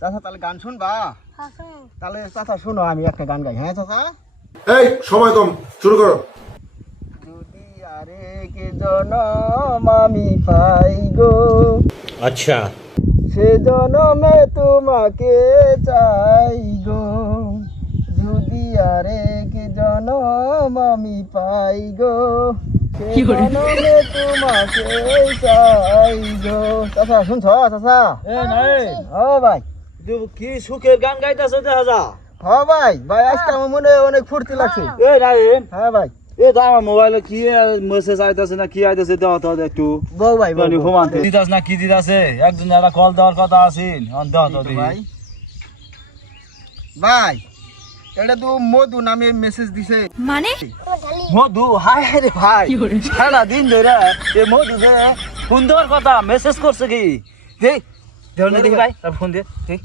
চাচা তাহলে গান শুনবা? তাহলে চাচা শুনো, আমি একটা গান গাই। হ্যাঁ চাচা, এই সময় কম, শুরু করো। যদি আরেক জনম আমি পাই গো, अच्छा সে জনমে তোমাকে চাই গো। যদি আরেক জনম আমি পাই গো, সে জনমে তোমাকে চাই গো। চাচা শুনছ চাচা? এ নাই ও ভাই, তুই কি সুখের গান গাইতেছ দেখা যা। হ ভাই, ভাই আজকে আমার মনে অনেক ফুর্তি লাগছে। এ নাই হ্যাঁ ভাই, এ তো আমার মোবাইলে কি মেসেজ আইতাছে না কি আইতাছে দেওয়া তো একটু বউ ভাই বউ, বউ। হুমান দিতাস না কি দিতাছে একজন একটা কল দেওয়ার কথা আছিল দেওয়া তো এই তো ভাই, ভাই এটা তো মধু নামে মেসেজ দিছে। মানে মধু হায় রে ভাই সারা দিন ধরে এ মধু যে ফোন দেওয়ার কথা মেসেজ করছে কি দেখ দেখ দেখি ভাই তার ফোন দে দেখ।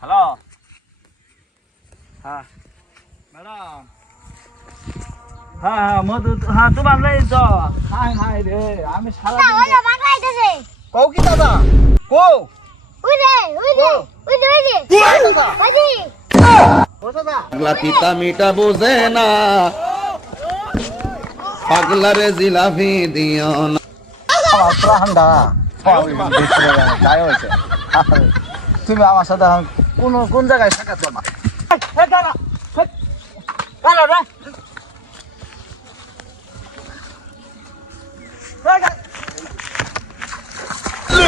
হ্যালো হ্যাঁ ম্যাডাম, হ্যাঁ হ্যাঁ মধু, হ্যাঁ তোমার নেই তো। হায় হায় রে আমি সারা কও কি দাদা, কও ও দাদা। পাগলা তিতা মিটা বোঝে না, পাগলারে জিলাপি দিও না। আমার পুরা ঠান্ডা গায়ে হয়েছে। তুমি আমার সাথে এখন কোন জায়গায় সাক্ষাৎ করবা? রে